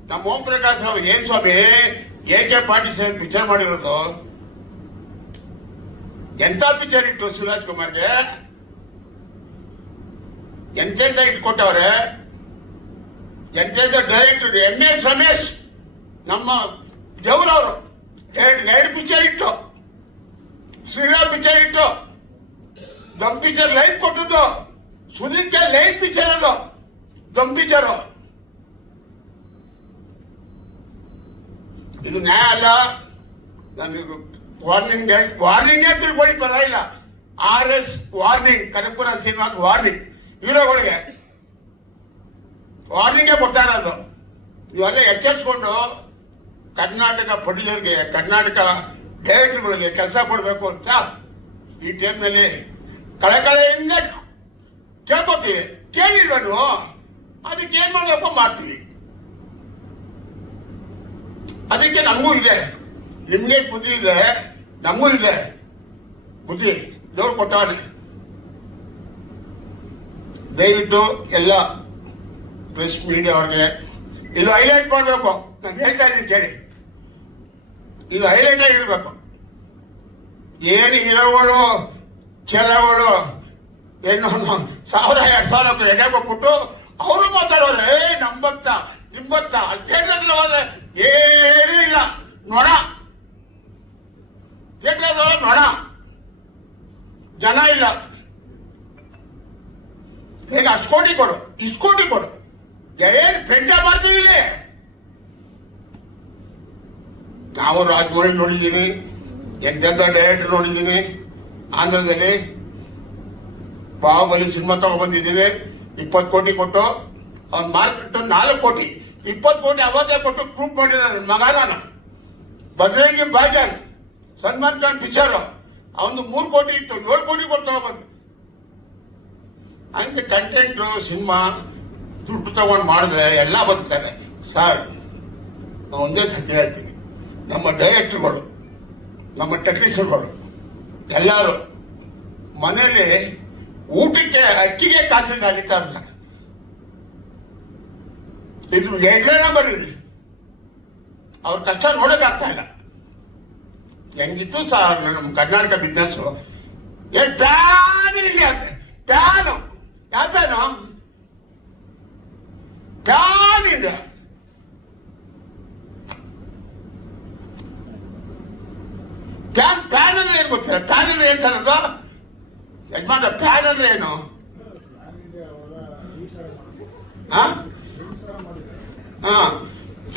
ನಮ್ಮ ಓಂ ಪ್ರಕಾಶ್ ರಾವ್ ಏನ್ ಸ್ವಾಮಿ AK-47 ಪಿಕ್ಚರ್ ಮಾಡಿರೋದು. ಎಂತ ಪಿಕ್ಚರ್ ಇಟ್ಟು ಶಿವರಾಜ್ ಕುಮಾರ್ಗೆ, ಎಂತೆಂತ ಇಟ್ಕೊಟ್ಟವ್ರೆ. ಎಂತೆಂತ ಡೈರೆಕ್ಟರ್ MS ರಮೇಶ್ ನಮ್ಮ ದೇವ್ರವರು 2 ಪಿಕ್ಚರ್ ಇಟ್ಟು, ಶ್ರೀರಾಮ್ ಪಿಕ್ಚರ್ ಇಟ್ಟು, ದಮ್ ಪಿಕ್ಚರ್ ಲೈಫ್ ಕೊಟ್ಟದ್ದು. ಸುದೀಪ್ಗೆ ಲೈಫ್ ಪಿಕ್ಚರ್ ಅದು, ದಮ್ ಪಿಕ್ಚರು. ಇದು ನ್ಯಾಯ ಅಲ್ಲ. ನನಗೆ ವಾರ್ನಿಂಗೇ ತಿಳ್ಕೊಳ್ಳಿ ಪರವಾಗಿಲ್ಲ. RS warning, Kanakapura Srinivas warning. ಹೀರೋಗಳಿಗೆ ವಾರ್ನಿಂಗೇ ಕೊಡ್ತಾ ಇರೋದು. ಇವೆಲ್ಲ ಎಚ್ಚರಿಸ್ಕೊಂಡು ಕರ್ನಾಟಕ ಪ್ರೊಡ್ಯೂಸರ್ಗೆ, ಕರ್ನಾಟಕ ಡೈರೆಕ್ಟರ್ಗಳಿಗೆ ಕೆಲಸ ಕೊಡಬೇಕು ಅಂತ ಈ ಟೈಮ್ನಲ್ಲಿ ಕಳಕಳೆಯಿಂದ ಕೇಳ್ಕೊತೀವಿ. ಕೇಳಿಲ್ವ ನೀವು? ಅದಕ್ಕೆ ಏನ್ ಮಾಡಬೇಕು ಮಾಡ್ತೀವಿ. ಅದಕ್ಕೆ ನಮಗೂ ಇದೆ, ನಿಮ್ಗೆ ಬುದ್ಧಿ ಇದೆ, ನಮಗೂ ಇದೆ ಬುದ್ಧಿ, ದೇವ್ರು ಕೊಟ್ಟವನೆ. ದಯವಿಟ್ಟು ಎಲ್ಲ ಪ್ರೆಸ್ ಮೀಡಿಯಾ ಅವ್ರಿಗೆ ಇದು ಹೈಲೈಟ್ ಮಾಡಬೇಕು. ನಾನು ಹೇಳ್ತಾ ಇದ್ದೀನಿ ಕೇಳಿ, ಇದು ಹೈಲೈಟ್ ಆಗಿರ್ಬೇಕು. ಏನು ಹೀರೋಗಳು ಚೆಲಗಳು ಏನು 1000-2000 ಎಡೆ ಕೊಟ್ಬಿಟ್ಟು ಅವರು ಮಾತಾಡೋರೆ ನಂಬತ್ತ ನಿಂಬತ್ತ. ಥಿಯೇಟರ್ ಹೋದ್ರೆ ಏನೂ ಇಲ್ಲ, ನೋಡ. ಥಿಯೇಟರ್ ನೋಡ, ಜನ ಇಲ್ಲ. ಈಗ 10 ಕೋಟಿ ಕೊಡು, 20 ಕೋಟಿ ಕೊಡು, ಏನು ಪ್ರಿಂಟ ಮಾಡ್ತೀವಿ ಇಲ್ಲಿ. ನಾವು ರಾಜಮೌಳಿ ನೋಡಿದ್ದೀನಿ, ಎಂತೆಂಥ ಡೈರೆಕ್ಟರ್ ನೋಡಿದ್ದೀನಿ. ಆಂಧ್ರದಲ್ಲಿ ಬಾಹುಬಲಿ ಸಿನಿಮಾ ತಗೊಂಡ್ಬಂದಿದ್ದೀನಿ 20 ಕೋಟಿ ಕೊಟ್ಟು. ಅವ್ನ ಮಾರ್ಕೆಟ್ 4 ಕೋಟಿ, 20 ಕೋಟಿ ಅವತ್ತೇ ಕೊಟ್ಟು ಪ್ರೂಫ್ ಮಾಡಿದ ನನ್ನ ಮಗ ನಾನು. ಬಜರಂಗಿ ಭಾಗ್ಯನ್ ಸಲ್ಮಾನ್ ಖಾನ್ ಪಿಕ್ಚರ್ ಅವನು 3 ಕೋಟಿ ಇತ್ತು, 7 ಕೋಟಿ ಕೊಟ್ಟು ತಗೊಂಡ್ಬಂದು. ಹಂಗೆ ಕಂಟೆಂಟು ಸಿನಿಮಾ ದುಡ್ಡು ತಗೊಂಡು ಮಾಡಿದ್ರೆ ಎಲ್ಲ ಬದುಕ್ತಾರೆ ಸರ್. ನಾನು ಒಂದೇ ಸತ್ಯ ಹೇಳ್ತೀನಿ, ನಮ್ಮ ಡೈರೆಕ್ಟರ್ಗಳು, ನಮ್ಮ ಟೆಕ್ನಿಷಿಯನ್ಗಳು ಎಲ್ಲರೂ ಮನೇಲಿ ಊಟಕ್ಕೆ ಅಕ್ಕಿಗೆ ಕಾಸಿಗೆ ಅಲಿತಾರಲ್ಲ. ಇದು 2 ನಂಬರ್ ಇರಲಿ, ಅವ್ರ ಕಷ್ಟ ನೋಡೋಕ್ಕಾಗ್ತಾ ಇಲ್ಲ. ಹೆಂಗಿತ್ತು ಸರ್ ನಮ್ಮ ಕರ್ನಾಟಕ ಬಿಸ್ನೆಸ್. ಏನು ಪ್ಯಾನ್ ಇಲ್ಲಿ ಅಂತೆ, ಪ್ಯಾನು ಯಾವ ಪ್ಯಾನು? PAN India. ಪ್ಯಾನ್ ಅಂದ್ರೆ ಏನು ಗೊತ್ತಿಲ್ಲ? ಪ್ಯಾನ್ ಅಂದ್ರೆ ಏನ್ ಸರ್ ಅದು ಯಜಮಾನ? ಪ್ಯಾನ್ ಅಂದ್ರೆ ಏನು?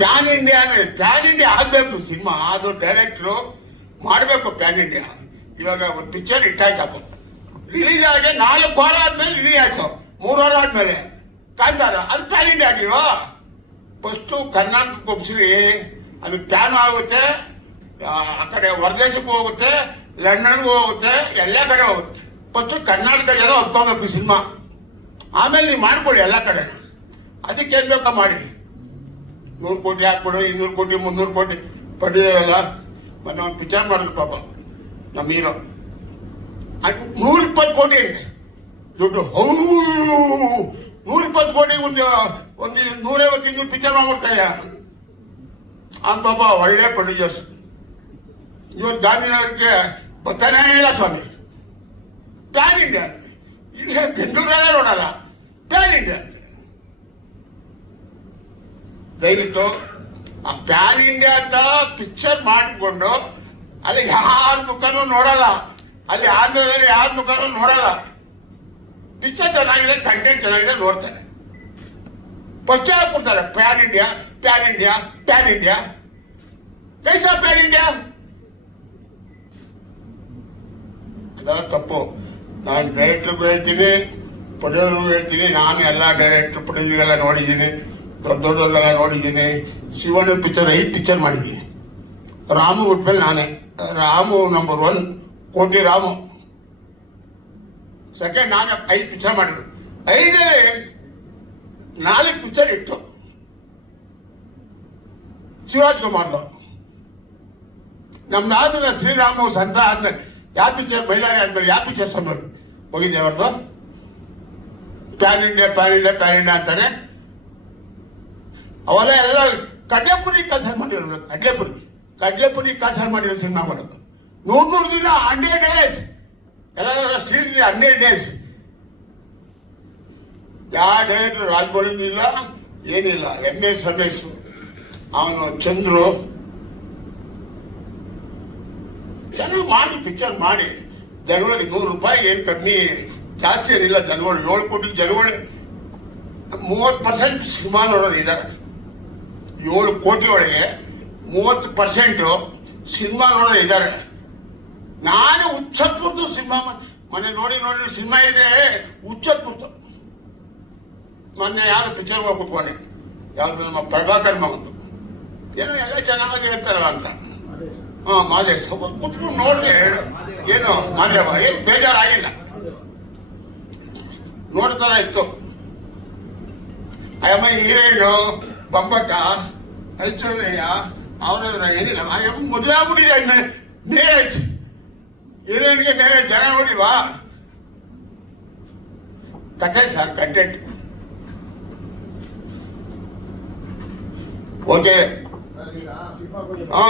ಪ್ಯಾನ್ ಇಂಡಿಯಾ ಆಗ್ಬೇಕು ಸಿನಿಮಾ. ಅದು ಡೈರೆಕ್ಟ್ರು ಮಾಡಬೇಕು ಪ್ಯಾನ್ ಇಂಡಿಯಾ. ಇವಾಗ ಒಂದು ಪಿಕ್ಚರ್ ಇಟ್ಟಾಯ್ತು, ರಿಲೀಸ್ ಆಗಿ 4 ವಾರ ಆದ್ಮೇಲೆ ರಿಲೀಸ್ ಆಯ್ತು, 3 ವಾರ ಆದ್ಮೇಲೆ ಕಾಂತಾರ. ಅದು ಪ್ಯಾನ್ ಇಂಡಿಯಾ ಆಗಿಲ್ವಾ? ಫಸ್ಟು ಕರ್ನಾಟಕಕ್ಕೆ ಒಪ್ಸ್ರಿ, ಅದು ಪ್ಯಾನ್ ಆಗುತ್ತೆ, ಆ ಕಡೆ ಹೊರದೇಶಕ್ಕೂ ಹೋಗುತ್ತೆ, ಲಂಡನ್ಗೂ ಹೋಗುತ್ತೆ, ಎಲ್ಲ ಕಡೆ ಹೋಗುತ್ತೆ. ಫಸ್ಟು ಕರ್ನಾಟಕ ಜನ ಒಪ್ಕೋಬೇಕು ಸಿನಿಮಾ, ಆಮೇಲೆ ನೀವು ಮಾಡ್ಕೊಡಿ ಎಲ್ಲ ಕಡೆ. ಅದಕ್ಕೆ ಏನ್ ಬೇಕಾ ಮಾಡಿ. 100 ಕೋಟಿ ಹಾಕ್ಬಿಡು, 200 ಕೋಟಿ 300 ಕೋಟಿ ಪಡೆದಿರಲ್ಲ. ಮೊನ್ನೆ ಒಂದು ಪಿಕ್ಚರ್ ಮಾಡಿದ್ರು ಪಾಪ ನಮ್ಮ ಹೀರೋ, 120 ಕೋಟಿ ಇದೆ ದುಡ್ಡು. 120 ಕೋಟಿ ಒಂದು 150-200 ಪಿಕ್ಚರ್ ಮಾಡ್ಬಿಡ್ತಾಯ. ಆ ಪಾಪ ಒಳ್ಳೆ ಪ್ರೊಡ್ಯೂಸರ್ಸ್. ಇವತ್ತು ಗಾಂಧಿನಗರಕ್ಕೆ ಬರ್ತಾನೇ ಇಲ್ಲ ಸ್ವಾಮಿ. ಪ್ಯಾನ್ ಇಂಡಿಯಾ ಅಂತ ಇಲ್ಲಿ ಬೆಂಗಳೂರಲ್ಲೇ ನೋಡಲ್ಲ, ಪ್ಯಾನ್ ಇಂಡಿಯಾ ಅಂತ. ದಯವಿಟ್ಟು ಆ ಪ್ಯಾನ್ ಇಂಡಿಯಾ ಅಂತ ಪಿಕ್ಚರ್ ಮಾಡಿಕೊಂಡು ಅಲ್ಲಿ ಯಾರ ಮುಖನೂ ನೋಡಲ್ಲ, ಅಲ್ಲಿ ಆಂಧ್ರದಲ್ಲಿ ಯಾರ ಮುಖನೂ ನೋಡಲ್ಲ. ಪಿಕ್ಚರ್ ಚೆನ್ನಾಗಿದೆ, ಕಂಟೆಂಟ್ ಚೆನ್ನಾಗಿದೆ, ನೋಡ್ತಾರೆ. ಪಶ್ಚ ಹಾಕ್ಬಿಡ್ತಾರೆ pan India, pan India, pan India. ಕೈಸಾ ಪ್ಯಾನ್ ಇಂಡಿಯಾ? ಅದೆಲ್ಲ ತಪ್ಪು. ನಾನು ಡೈರೆಕ್ಟರ್ಗೂ ಹೇಳ್ತೀನಿ, ಪ್ರೊಡ್ಯೂಸರ್ಗೂ ಹೇಳ್ತೀನಿ. ನಾನು ಎಲ್ಲ ಡೈರೆಕ್ಟರ್ ಪ್ರೊಡ್ಯೂಸರ್ಗೆಲ್ಲ ನೋಡಿದ್ದೀನಿ, ದೊಡ್ಡದವ್ರಿಗೆಲ್ಲ ನೋಡಿದ್ದೀನಿ. ಶಿವಣ್ಣ ಪಿಕ್ಚರ್ 5 ಪಿಕ್ಚರ್ ಮಾಡಿದ್ದೀನಿ. ರಾಮು ಹುಟ್ಮೇಲೆ ನಾನೇ. ರಾಮು ನಂಬರ್ 1 ಕೋಟಿ ರಾಮು. ಸೆಕೆಂಡ್ ನಾನು 5 ಪಿಕ್ಚರ್ ಮಾಡಿದ್ರು. 4 ಪಿಕ್ಚರ್ ಇತ್ತು ಶಿವರಾಜ್ ಕುಮಾರ್ದು. ನಮ್ದಾದ್ಮೇಲೆ ಶ್ರೀರಾಮು ಸಂತ ಆದ್ಮೇಲೆ ಯಾವ ಪಿಕ್ಚರ್, ಮೈಲಾರಿ ಆದ್ಮೇಲೆ ಯಾವ ಪಿಕ್ಚರ್ ಸಮಯ ಹೋಗಿದೆ ಅವ್ರದ್ದು? PAN India, pan India, pan India ಅಂತಾರೆ. ಅವೆಲ್ಲ ಎಲ್ಲ ಕಡ್ಲೆಪುರಿ ಕಲ್ಸರ್ ಮಾಡಿರೋದು. ಕಡ್ಲೆಪುರಿ ಕಲ್ಸರ್ ಮಾಡಿರೋ ಸಿನಿಮಾಗಳು 100 ದಿನ, 100 ಡೇಸ್. ಎಲ್ಲ ಸ್ಟಿಲ್ 100 ಡೇಸ್. ಯಾವ ಡೈರೆಕ್ಟರ್ ರಾಜಮೌಳಿ ಇಲ್ಲ, ಏನಿಲ್ಲ. MS ರಮೇಶ್, ಅವನು ಚಂದ್ರು ಚೆನ್ನಾಗಿ ಮಾಡಿ ಪಿಕ್ಚರ್ ಮಾಡಿ. ಜನಗಳಿಗೆ 100 ರೂಪಾಯಿ ಏನು ಕಮ್ಮಿ, ಜಾಸ್ತಿ ಏನಿಲ್ಲ. ಜನಗಳು 7 ಕೋಟಿ ಜನಗಳು 30% ಸಿನಿಮಾ ನೋಡೋರು ಇದ್ದಾರೆ. 7 ಕೋಟಿ ಒಳಗೆ 30% ಸಿನಿಮಾ ನೋಡೋರು ಇದ್ದಾರೆ. ನಾನು ಹುಚ್ಚತ್ಪುರ್ದು ಸಿನಿಮಾ ಮೊನ್ನೆ ನೋಡಿ ಸಿನಿಮಾ ಇದೆ ಹುಚ್ಚತ್ಪುರ್ದು. ಮೊನ್ನೆ ಯಾವ್ದು ಪಿಕ್ಚರ್ಗೆ ಹೋಗಿ ಕುತ್ಕೊಂಡೆ, ಯಾವ್ದು ನಮ್ಮ ಪ್ರಭಾಕರ್ ಮಗಂದು, ಏನೋ ಎಲ್ಲ ಚೆನ್ನಾಗಿ ಹೇಳ್ತಾರಲ್ಲ ಅಂತ. ಮಾದೇಶ್ ಕುತ್ಕೊಂಡು ನೋಡಿದೆ. ಏನು ಮಾದೇವ ಏನು ಬೇಜಾರಾಗಿಲ್ಲ, ನೋಡ್ತಾರ ಇತ್ತು. ಅಯ್ಯಮ್ಮ ಹೀರೋಯಿನು ಬೊಂಬಟ್ಟ ಐಶ್ವರ್ಯ ಅವರ ಏನಿಲ್ಲ. ಅಯ್ಯಮ್ಮ ಮದುವೆ ಆಗ್ಬಿಟ್ಟಿದೆ, ಮ್ಯಾರೇಜ್. ಹೀರೋಯಿನ್ಗೆ ಮ್ಯಾರೇಜ್ ಜನ ನೋಡಿಲ್ವಾ? ಕಥೆ sir, content okay.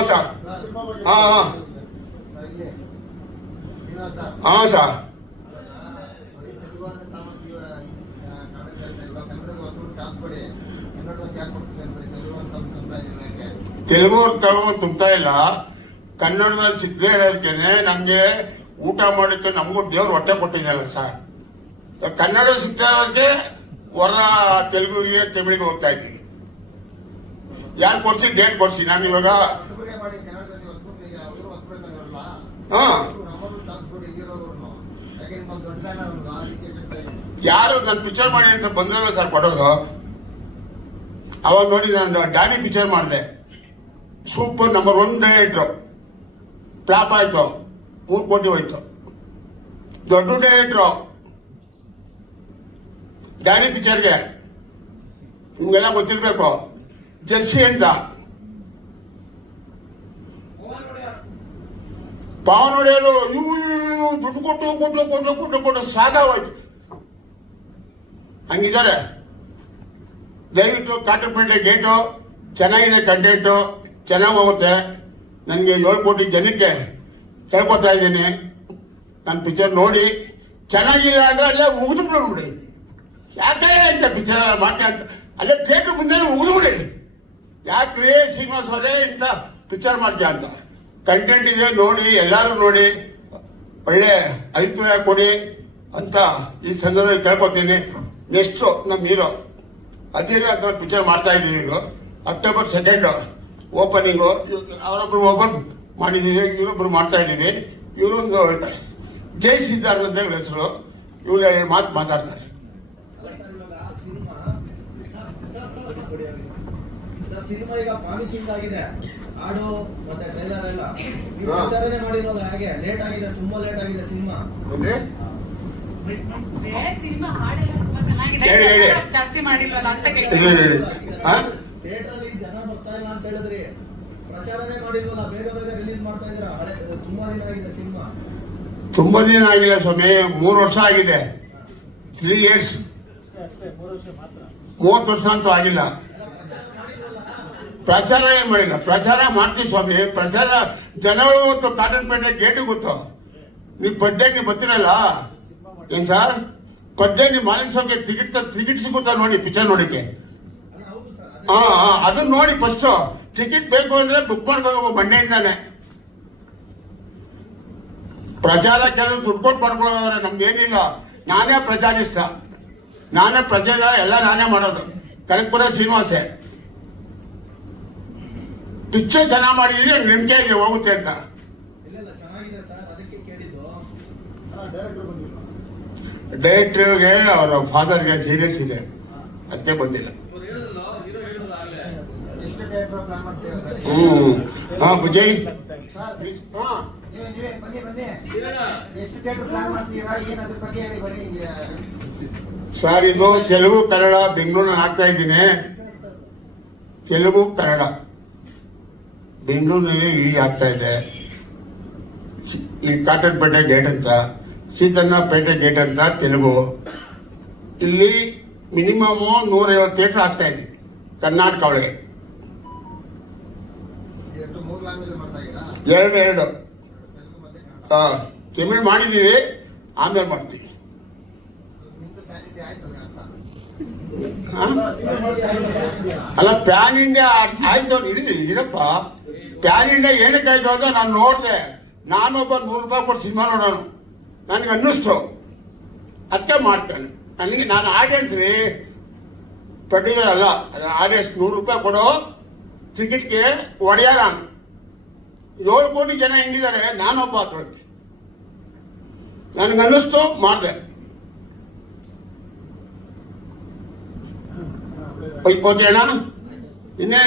Sir, sir. Telugu ತಗೊಂಡು ತುಂಬ್ತಾ ಇಲ್ಲ, ಕನ್ನಡದಲ್ಲಿ ಸಿಗದೇ ಇರೋದಕ್ಕೆ ನಮ್ಗೆ ಊಟ ಮಾಡೋಕ್ಕೆ ನಮಗೂ ದೇವ್ರು ಹೊಟ್ಟೆ ಕೊಟ್ಟಿದ್ದಲ್ಲ ಸರ್. ಕನ್ನಡ ಸಿಗ್ತಾ ಇರೋದಕ್ಕೆ ಹೊರ ತೆಲುಗುಗೆ ತಮಿಳಿಗೆ ಹೋಗ್ತಾ ಇದ್ದೀನಿ. ಯಾರು ಕೊಡ್ಸಿ? ಡೇಟ್ ಕೊಡ್ಸಿ. ನಾನು ಇವಾಗ ಹಾ ಯಾರು ನಾನು ಪಿಕ್ಚರ್ ಮಾಡಿ ಅಂತ ಬಂದ್ರಲ್ಲ ಸರ್ ಕೊಡೋದು. ಅವಾಗ ನೋಡಿ ನಾನು ಡ್ಯಾನಿ ಪಿಕ್ಚರ್ ಮಾಡಿದೆ, ಸೂಪರ್ ನಂಬರ್ 1 ಡೈರೆಕ್ಟ್ರು, ಫ್ಲಾಪ್ ಆಯ್ತು, 3 ಕೋಟಿ ಹೋಯ್ತು. ದೊಡ್ಡ ಡೈರೆಕ್ಟ್ರು ಡ್ಯಾನಿ ಪಿಕ್ಚರ್ಗೆ ನಿಮ್ಗೆಲ್ಲ ಗೊತ್ತಿರ್ಬೇಕು, ಜರ್ಸಿ ಅಂತ ಪವನ್ ಒಡೆಯರು ಇವು ದುಡ್ಡು ಕೊಟ್ಟು ಸಾಕಾಗೋಯ್ತು. ಹಂಗಿದ್ದಾರೆ. ದಯವಿಟ್ಟು ಕಾಟರ್ಪೇಟೆ ಗೇಟು ಚೆನ್ನಾಗಿದೆ, ಕಂಟೆಂಟು ಚೆನ್ನಾಗಿ ಹೋಗುತ್ತೆ. ನನಗೆ 7 ಕೋಟಿ ಜನಕ್ಕೆ ಕೇಳ್ಕೊತಾ ಇದ್ದೀನಿ, ನನ್ನ ಪಿಕ್ಚರ್ ನೋಡಿ ಚೆನ್ನಾಗಿಲ್ಲ ಅಂದ್ರೆ ಅಲ್ಲೇ ಉಗಿದ್ಬಿಡಿ. ಯಾಕೆ ಅಂತ ಪಿಕ್ಚರ್ ಎಲ್ಲ ಮಾಡ್ತಾ ಅಂತ ಅಲ್ಲೇ ಥಿಯೇಟ್ರ್ ಮುಂದೆ ಉಗಿದ್ಬಿಡಿ. ಯಾಕ್ರಿ ಶ್ರೀನಿವಾಸ್ ಅವರೇ ಇಂಥ ಪಿಕ್ಚರ್ ಮಾಡ್ತೀಯ ಅಂತ. ಕಂಟೆಂಟ್ ಇದೆ, ನೋಡಿ, ಎಲ್ಲರೂ ನೋಡಿ, ಒಳ್ಳೆ ಅಭಿಪ್ರಾಯ ಕೊಡಿ ಅಂತ ಈ ಸಂದರ್ಭದಲ್ಲಿ ಕೇಳ್ಕೊತೀನಿ. ನೆಕ್ಸ್ಟು ನಮ್ಮ ಹೀರೋ ಅತೀರ ಅಂತ ಪಿಕ್ಚರ್ ಮಾಡ್ತಾ ಇದ್ದೀವಿ. ಈಗ ಅಕ್ಟೋಬರ್ 2 ಓಪನಿಂಗು, ಅವರೊಬ್ಬರು ಓಪನ್ ಮಾಡಿದ್ದೀವಿ, ಇವರೊಬ್ಬರು ಮಾಡ್ತಾ ಇದ್ದೀವಿ. ಇವರೊಂದು ಜೈ ಸಿದ್ಧಾರ್ಥ ಅಂತ ಇವ್ರ ಹೆಸರು. ಇವ್ರು 2 ಮಾತು ಮಾತಾಡ್ತಾರೆ. ಸಿನಿಮಾ ಈಗ ಪ್ರಾಮಿಸಿಂಗ್ ಆಗಿದೆ, ಹಾಡು ಮತ್ತೆ ಟ್ರೈಲರ್ ಎಲ್ಲ ವಿಚಾರಣೆ ಮಾಡಿರೋದು. ಹಾಗೆ ಲೇಟ್ ಆಗಿದೆ, ತುಂಬಾ ಲೇಟ್ ಆಗಿದೆ ಸಿನಿಮಾ. ಸಿನಿಮಾ ಹಾಡೆಲ್ಲ ತುಂಬಾ ಚೆನ್ನಾಗಿದೆ, ಹೇಳಿ. ಪ್ರಚಾರ ಜಾಸ್ತಿ ಮಾಡಿಲ್ವಲ್ಲ ಅಂತ ಕೇಳ್ತೀನಿ. ಥಿಯೇಟರ್ ಅಲ್ಲಿ ಜನ ಬರ್ತಾ ಇಲ್ಲ ಅಂತ ಹೇಳಿದ್ರಿ, ಪ್ರಚಾರನೇ ಮಾಡಿಲ್ವಲ್ಲ, ಬೇಗ ರಿಲೀಸ್ ಮಾಡ್ತಾ ಇದ್ರ. ಹಳೆ ತುಂಬಾ ದಿನ ಆಗಿದೆ ಸಿನಿಮಾ. ತುಂಬಾ ದಿನ ಆಗಿಲ್ಲ ಸ್ವಾಮಿ, 3 ವರ್ಷ ಆಗಿದೆ. 3 years, 30 ವರ್ಷ ಅಂತೂ ಆಗಿಲ್ಲ. ಪ್ರಚಾರ ಏನ್ ಮಾಡಿಲ್ಲ, ಪ್ರಚಾರ ಮಾಡ್ತೀವಿ ಸ್ವಾಮಿ. ಪ್ರಚಾರ ಜನ ಗೊತ್ತು, ಕಾಟನ್ಪೇಟೆ ಗೇಟ್ ಗೊತ್ತು. ನೀವು ಪಡ್ಡೆ ನೀವು ಬರ್ತಿರಲ್ಲ ಏನ್ ಸರ್, ಪಡ್ಡೆ ನೀವು ಮಾಲಿನ್ಸೋಕೆ ಟಿಕೆಟ್ ಸಿಗುತ್ತಾ ನೋಡಿ, ಪಿಕ್ಚರ್ ನೋಡಿಕೆ. ಅದನ್ನ ನೋಡಿ ಫಸ್ಟ್. ಟಿಕೆಟ್ ಬೇಕು ಅಂದ್ರೆ ಬುಕ್ ಮಾಡ್ಕೋಬೇಕು ಮಂಡ್ಯದಿಂದಾನೆ. ಪ್ರಚಾರ ಕೆಲವು ದುಡ್ಡು ಕೊಟ್ಟು ಮಾಡ್ಕೊಳ್ಳೋದ್ರೆ ನಮ್ಗೇನಿಲ್ಲ. ನಾನೇ ಪ್ರಚಾರಿಸ್ತ, ನಾನೇ ಪ್ರಚಾರ ಎಲ್ಲ ನಾನೇ ಮಾಡೋದು. ಕನಕಪುರ ಶ್ರೀನಿವಾಸೆ ಪಿಕ್ಚರ್ ಚೆನ್ನಾಗಿ ಮಾಡಿದೀರಿ, ನಂಬಿಕೆ ಹೋಗುತ್ತೆ ಅಂತ. ಇಲ್ಲ ಚೆನ್ನಾಗಿದೆ ಸರ್, ಅದಕ್ಕೆ ಕೇಳಿದ್ದು. ಡೈರೆಕ್ಟರ್ಗೆ ಅವರ ಫಾದರ್ಗೆ ಸೀರಿಯಸ್ ಇದೆ, ಅದಕ್ಕೆ ಬಂದಿಲ್ಲ. ವಿಜಯ್ ಸರ್, ಇದು ತೆಲುಗು ಕನ್ನಡ ಬೆಂಗಳೂರಿನಲ್ಲಿ ಹಾಕ್ತಾ ಇದ್ದೀನಿ. ತೆಲುಗು ಕನ್ನಡ ಬೆಂಗಳೂರಿನಲ್ಲಿ ಈಗ ಆಗ್ತಾ ಇದೆ. ಈ ಕಾಟನ್ಪೇಟೆ ಗೇಟ್ ಅಂತ, ಸೀತನ್ನಪೇಟೆ ಗೇಟ್ ಅಂತ ತೆಲುಗು. ಇಲ್ಲಿ ಮಿನಿಮಮ್ 150 ಥಿಯೇಟರ್ ಆಗ್ತಾ ಇದೆ ಕರ್ನಾಟಕ ಒಳಗೆ. 2 ತಮಿಳ್ ಮಾಡಿದೀವಿ, ಆಮೇಲೆ ಮಾಡ್ತೀವಿ. ಅಲ್ಲ, ಪ್ಯಾನ್ ಇಂಡಿಯಾ ಆಯ್ತು ಇರಪ್ಪ. ಪ್ಯಾನ್ ಇಂಡಿಯಾ ಏನಕ್ಕೆ ಆಯ್ತು ಅಂತ ನಾನು ನೋಡಿದೆ. ನಾನೊಬ್ಬ 100 ರೂಪಾಯಿ ಕೊಟ್ಟು ಸಿನಿಮಾ ನೋಡೋಣ ನನಗೆ ಅನ್ನಿಸ್ತು, ಅದಕ್ಕೆ ಮಾಡ್ತೇನೆ. ನಾನು ಆಡಿಯನ್ಸ್ ರೀ, ಪ್ರೊಡ್ಯೂಸರ್ ಅಲ್ಲ. ಆಡಿಯನ್ಸ್ 100 ರೂಪಾಯಿ ಕೊಡೋ ಟಿಕೆಟ್ಗೆ ಒಡೆಯ ನಾನು. 7 ಕೋಟಿ ಜನ ಹೆಂಗಿದ್ದಾರೆ, ನಾನೊಬ್ಬ ಅದ್ರಲ್ಲಿ. ನನಗನ್ನಿಸ್ತು, ಮಾಡಿದೆ. ಓಕೆ ಅಣ್ಣ, ಇನ್ನೇ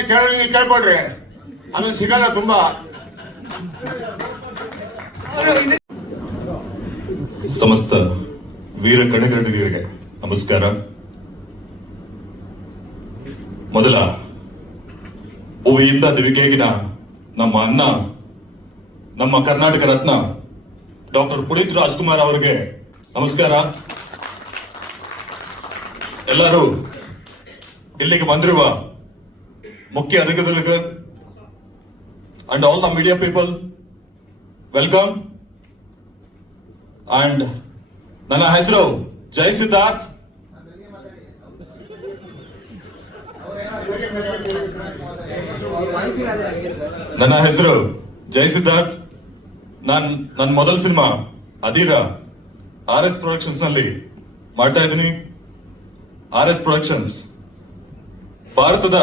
ಕೇಳ್ಕೊಳ್ರಿ, ಆಮೇಲೆ ಸಿಗಲ್ಲ ತುಂಬಾ. ಸಮಸ್ತ ವೀರ ಕಣಗಡಿಗರಿಗೆ ನಮಸ್ಕಾರ. ಮೊದಲ ಭುವಿಯಿಂದ ದಿವಿಗೇಗಿನ ನಮ್ಮ ಅಣ್ಣ, ನಮ್ಮ ಕರ್ನಾಟಕ ರತ್ನ ಡಾಕ್ಟರ್ ಪುನೀತ್ ರಾಜ್ಕುಮಾರ್ ಅವರಿಗೆ ನಮಸ್ಕಾರ. ಎಲ್ಲರೂ ಇಲ್ಲಿಗೆ ಬಂದಿರುವ ಮುಖ್ಯ ಅತಿಥಿಗಳಿಗೆ and all the media people, welcome. And ನನ್ನ ಹೆಸರು ಜೈ ಸಿದ್ಧಾರ್ಥ್. ನನ್ನ ಹೆಸರು ಜೈ ಸಿದ್ಧಾರ್ಥ್. ನನ್ನ ಮೊದಲ ಸಿನಿಮಾ ಅಧೀರ RS ಪ್ರೊಡಕ್ಷನ್ಸ್ ನಲ್ಲಿ ಮಾಡ್ತಾ ಇದ್ದೀನಿ. RS ಪ್ರೊಡಕ್ಷನ್ಸ್ ಭಾರತದ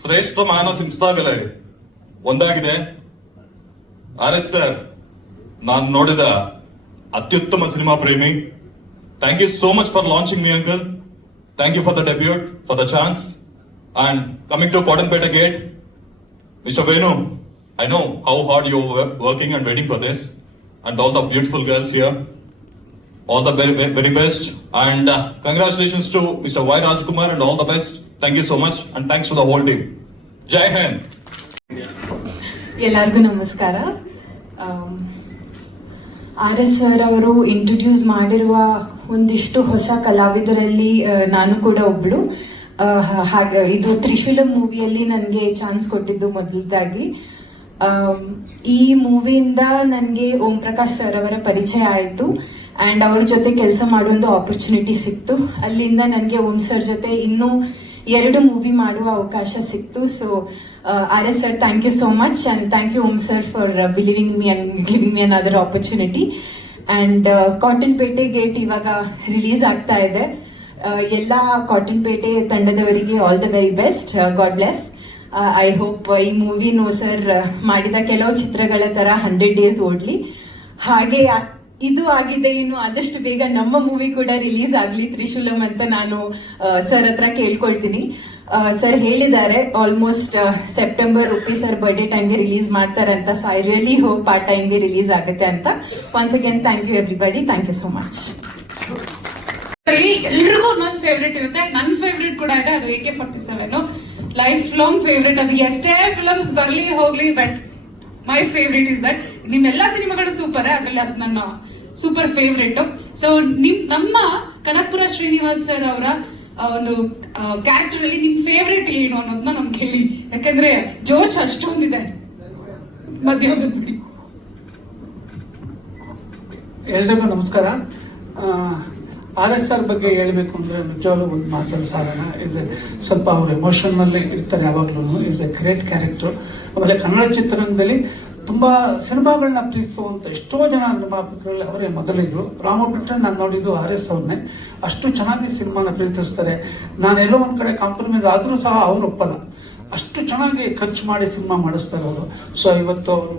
ಶ್ರೇಷ್ಠ ಮಾನವ ಸಂಸ್ಥೆಗಳೇ ಒಂದಾಗಿದೆ. RS ಸರ್, ನಾನು ನೋಡಿದ ಅತ್ಯುತ್ತಮ ಸಿನಿಮಾ ಪ್ರೇಮಿ. Thank you so much for launching me uncle. Thank you for the debut, for the chance. And coming to Cottonpet gate, Mr. Venu, I know how hard you're working and waiting for this, and all the beautiful girls here. All the very, very best, and congratulations to Mr. Y. Rajkumar, and all the best. Thank you so much, and thanks to the whole team. Jai Hind. ಎಲ್ಲರಿಗೂ ನಮಸ್ಕಾರ. RS sir ಅವರು introduce ಮಾಡಿರುವ ಒಂದಿಷ್ಟು ಹೊಸ ಕಲಾವಿದರಲ್ಲಿ ನಾನು ಕೂಡ ಒಬ್ಳು. ಹಾಗೆ ಇದು ತ್ರಿಶೂಲಂ ಮೂವಿಯಲ್ಲಿ ನನಗೆ ಚಾನ್ಸ್ ಕೊಟ್ಟಿದ್ದು ಮೊದಲದಾಗಿ. ಈ ಮೂವಿಯಿಂದ ನನಗೆ ಓಂ ಪ್ರಕಾಶ್ ಸರ್ ಅವರ ಪರಿಚಯ ಆಯಿತು ಆ್ಯಂಡ್ ಅವ್ರ ಜೊತೆ ಕೆಲಸ ಮಾಡುವ ಆಪರ್ಚುನಿಟಿ ಸಿಕ್ತು. ಅಲ್ಲಿಂದ ನನಗೆ ಓಂ ಸರ್ ಜೊತೆ ಇನ್ನೂ 2 ಮೂವಿ ಮಾಡುವ ಅವಕಾಶ ಸಿಕ್ತು. So RS sir, thank you so much, and thank you Om sir for believing me and giving me another opportunity. And Cottonpete gate ಇವಾಗ ರಿಲೀಸ್ ಆಗ್ತಾ ಇದೆ. ಎಲ್ಲ ಕಾಟನ್ಪೇಟೆ ತಂಡದವರಿಗೆ all the very best. God bless. I hope ಈ ಮೂವಿನೂ ಸರ್ ಮಾಡಿದ ಕೆಲವು ಚಿತ್ರಗಳ ತರ 100 ಡೇಸ್ ಓಡ್ಲಿ. ಹಾಗೆ ಇದು ಆಗಿದೆ, ಇನ್ನು ಆದಷ್ಟು ಬೇಗ ನಮ್ಮ ಮೂವಿ ಕೂಡ ರಿಲೀಸ್ ಆಗಲಿ ತ್ರಿಶೂಲಂ ಅಂತ ನಾನು ಸರ್ ಹತ್ರ ಕೇಳ್ಕೊಳ್ತೀನಿ. ಸರ್ ಹೇಳಿದ್ದಾರೆ almost September rupee sir birthday ಟೈಮ್ಗೆ ರಿಲೀಸ್ ಮಾಡ್ತಾರೆ ಅಂತ. ಸೊ ಐ ರಿಯಲಿ ಹೋಪ್ ಆ ಟೈಮ್ಗೆ ರಿಲೀಸ್ ಆಗುತ್ತೆ ಅಂತ. Once again thank you everybody. Thank you so much. ಎಲ್ರಿಗೂ ಒಂದೊಂದು ಫೇವ್ರೇಟ್ ಇರುತ್ತೆ. ನನ್ನ ಫೇವ್ರೇಟ್ ಕೂಡ ಇದೆ, ಅದು AK-47 ಲೈಫ್ ಲಾಂಗ್ ಫೇವ್ರೇಟ್. ಅದು ಎಷ್ಟೇ ಫಿಲಮ್ಸ್ ಬರ್ಲಿ ಹೋಗ್ಲಿ, but my favourite is that. ನಿಮ್ಮೆಲ್ಲ ಸಿನಿಮಾಗಳು ಸೂಪರ್, ಅದ್ರಲ್ಲಿ ಅದು ನನ್ನ ಸೂಪರ್ ಫೇವ್ರೇಟ್. ಸೊ ನಮ್ಮ ಕನಕಪುರ ಶ್ರೀನಿವಾಸ್ ಸರ್ ಅವರ ಒಂದು ಕ್ಯಾರೆಕ್ಟರ್ ಅಲ್ಲಿ ನಿಮ್ ಫೇವ್ರೇಟ್ ಏನು ಅನ್ನೋದನ್ನ ನಮ್ಗೆ ಹೇಳಿ, ಯಾಕಂದ್ರೆ ಜೋಶ್ ಅಷ್ಟೊಂದಿದೆ. ಮಧ್ಯ ಬಂದ್ಬಿಡಿ. ಎಲ್ರಿಗೂ ನಮಸ್ಕಾರ. RS ಸರ್ ಬಗ್ಗೆ ಹೇಳಬೇಕು ಅಂದರೆ ನಿಜವಾಗ್ಲೂ ಒಂದು ಮಾತಲ್ಲಿ ಸಾರೋಣ. ಸ್ವಲ್ಪ ಅವ್ರು ಎಮೋಷನಲ್ಲಿ ಇರ್ತಾರೆ ಯಾವಾಗ್ಲೂ. Is A great character. ಆಮೇಲೆ ಕನ್ನಡ ಚಿತ್ರರಂಗದಲ್ಲಿ ತುಂಬ ಸಿನಿಮಾಗಳನ್ನ ಪ್ರೀತಿಸುವಂಥ ಎಷ್ಟೋ ಜನ ನಿರ್ಮಾಪಕರಲ್ಲಿ ಅವರೇ ಮೊದಲಿದ್ರು. ರಾಮ ಬಿಟ್ಟರೆ ನಾನು ನೋಡಿದ್ದು RS ಅವ್ರನ್ನೇ. ಅಷ್ಟು ಚೆನ್ನಾಗಿ ಸಿನಿಮಾನ ಪ್ರೀತಿಸ್ತಾರೆ. ನಾನೆಲ್ಲೋ ಒಂದು ಕಡೆ ಕಾಂಪ್ರಮೈಸ್ ಆದರೂ ಸಹ ಅವ್ರು ಒಪ್ಪಲ್ಲ. ಅಷ್ಟು ಚೆನ್ನಾಗಿ ಖರ್ಚು ಮಾಡಿ ಸಿನಿಮಾ ಮಾಡಿಸ್ತಾರೆ ಅವರು. ಸೊ ಇವತ್ತು ಅವರು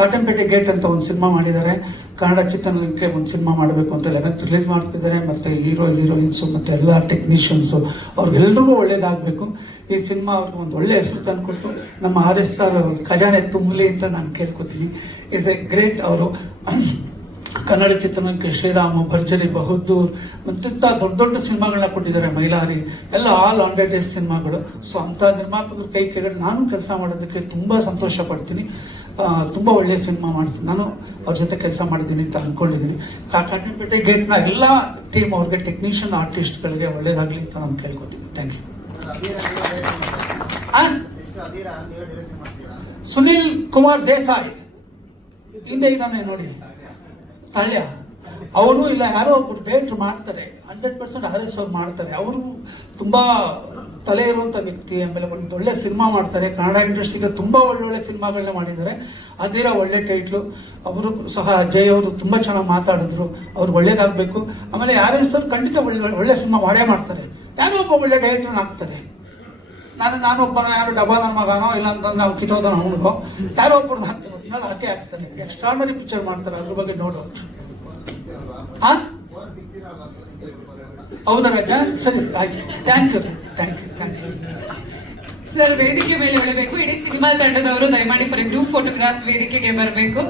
ಕಾಟನ್ಪೇಟೆ ಗೇಟ್ ಅಂತ ಒಂದು ಸಿನಿಮಾ ಮಾಡಿದ್ದಾರೆ. ಕನ್ನಡ ಚಿತ್ರರಂಗಕ್ಕೆ ಒಂದು ಸಿನಿಮಾ ಮಾಡಬೇಕು ಅಂತ 11th ರಿಲೀಸ್ ಮಾಡ್ತಿದ್ದಾರೆ. ಮತ್ತು ಹೀರೋಯಿನ್ಸು ಮತ್ತು ಎಲ್ಲ ಟೆಕ್ನಿಷಿಯನ್ಸು ಅವ್ರಿಗೆಲ್ರಿಗೂ ಒಳ್ಳೇದಾಗಬೇಕು. ಈ ಸಿನಿಮಾ ಅವ್ರಿಗೆ ಒಂದು ಒಳ್ಳೆ ಹೆಸರು ತಂದುಕೊಟ್ಟು ನಮ್ಮ RS ಸರ್ ಒಂದು ಖಜಾನೆ ತುಂಬಲಿ ಅಂತ ನಾನು ಕೇಳ್ಕೊತೀನಿ. Is A great. ಅವರು ಕನ್ನಡ ಚಿತ್ರರಂಗಕ್ಕೆ ಶ್ರೀರಾಮ, ಭರ್ಜರಿ, ಬಹದ್ದೂರ್ ಮತ್ತಿಂಥ ದೊಡ್ಡ ದೊಡ್ಡ ಸಿನಿಮಾಗಳನ್ನ ಕೊಟ್ಟಿದ್ದಾರೆ. ಮೈಲಾರಿ ಎಲ್ಲ ಆಲ್ 100 ಡೇಸ್ ಸಿನಿಮಾಗಳು. ಸೊ ಅಂಥ ನಿರ್ಮಾಪಕರ ಕೈ ಕೆಳಗಡೆ ನಾನು ಕೆಲಸ ಮಾಡೋದಕ್ಕೆ ತುಂಬ ಸಂತೋಷ ಪಡ್ತೀನಿ. ತುಂಬ ಒಳ್ಳೆಯ ಸಿನಿಮಾ ಮಾಡ್ತೀನಿ. ನಾನು ಅವ್ರ ಜೊತೆ ಕೆಲಸ ಮಾಡಿದ್ದೀನಿ ಅಂತ ಅಂದ್ಕೊಂಡಿದ್ದೀನಿ. ಕಾಟನ್ಪೇಟೆ ಗೇಟ್ನ ಎಲ್ಲ ಟೀಮ್ ಅವ್ರಿಗೆ, ಟೆಕ್ನಿಷಿಯನ್ ಆರ್ಟಿಸ್ಟ್ಗಳಿಗೆ ಒಳ್ಳೇದಾಗಲಿ ಅಂತ ನಾನು ಕೇಳ್ಕೊತೀನಿ. Thank you. ಸುನಿಲ್ ಕುಮಾರ್ ದೇಸಾಯಿ ಹಿಂದೆ ಇದ್ದಾನೆ ನೋಡಿ, ತಳ್ಯ. ಅವರು ಇಲ್ಲ ಯಾರೋ ಒಬ್ಬರು ಡೈರೆಕ್ಟರ್ ಮಾಡ್ತಾರೆ. 100% RS ಅವ್ರು ಮಾಡ್ತಾರೆ. ಅವರು ತುಂಬ ತಲೆ ಇರುವಂಥ ವ್ಯಕ್ತಿ. ಆಮೇಲೆ ಒಂದು ಒಳ್ಳೆ ಸಿನಿಮಾ ಮಾಡ್ತಾರೆ. ಕನ್ನಡ ಇಂಡಸ್ಟ್ರಿಗೆ ತುಂಬ ಒಳ್ಳೊಳ್ಳೆ ಸಿನಿಮಾಗಳನ್ನ ಮಾಡಿದ್ದಾರೆ. ಅದಿರೋ ಒಳ್ಳೆ ಟೈಟ್ಲು. ಅವರು ಸಹ ಅಜಯ್ ಅವರು ತುಂಬ ಚೆನ್ನಾಗಿ ಮಾತಾಡಿದ್ರು. ಅವ್ರಿಗೆ ಒಳ್ಳೇದಾಗಬೇಕು. ಆಮೇಲೆ RS ಅವ್ರು ಖಂಡಿತ ಒಳ್ಳೆ ಸಿನಿಮಾ ಮಾಡೇ ಮಾಡ್ತಾರೆ. ಯಾರೋ ಒಬ್ಬ ಒಳ್ಳೆ ಡೈರೆಕ್ಟರ್ನ ಹಾಕ್ತಾರೆ. ನಾನೊಬ್ಬನ ಯಾರು ಡಬಾ ನಮ್ಮ ಮಗನೋ ಇಲ್ಲ ಅಂತಂದ್ರೆ ನಾವು ಕಿತ್ತೋದೋ ಅವನಿಗೋ ಯಾರೋ ಒಬ್ಬರನ್ನ ಹಾಕ್ತಾರೆ. ಇನ್ನೊಂದು ಹಾಕೇ ಹಾಕ್ತಾನೆ. ಎಕ್ಸ್ಟ್ರಾರ್ನರಿ ಪಿಕ್ಚರ್ ಮಾಡ್ತಾರೆ. ಅದ್ರ ಬಗ್ಗೆ ನೋಡು. ಹೌದಾ ರಾಜ? ಸರಿ, ಆಯ್ತು. Thank you. ಸರ್ ವೇದಿಕೆ ಮೇಲೆ ಎಳಬೇಕು. ಇಡೀ ಸಿನಿಮಾ ತಂಡದವರು ದಯಮಾಡಿ ಫಾರ್ ಗ್ರೂಪ್ ಫೋಟೋಗ್ರಾಫ್ ವೇದಿಕೆಗೆ ಬರಬೇಕು.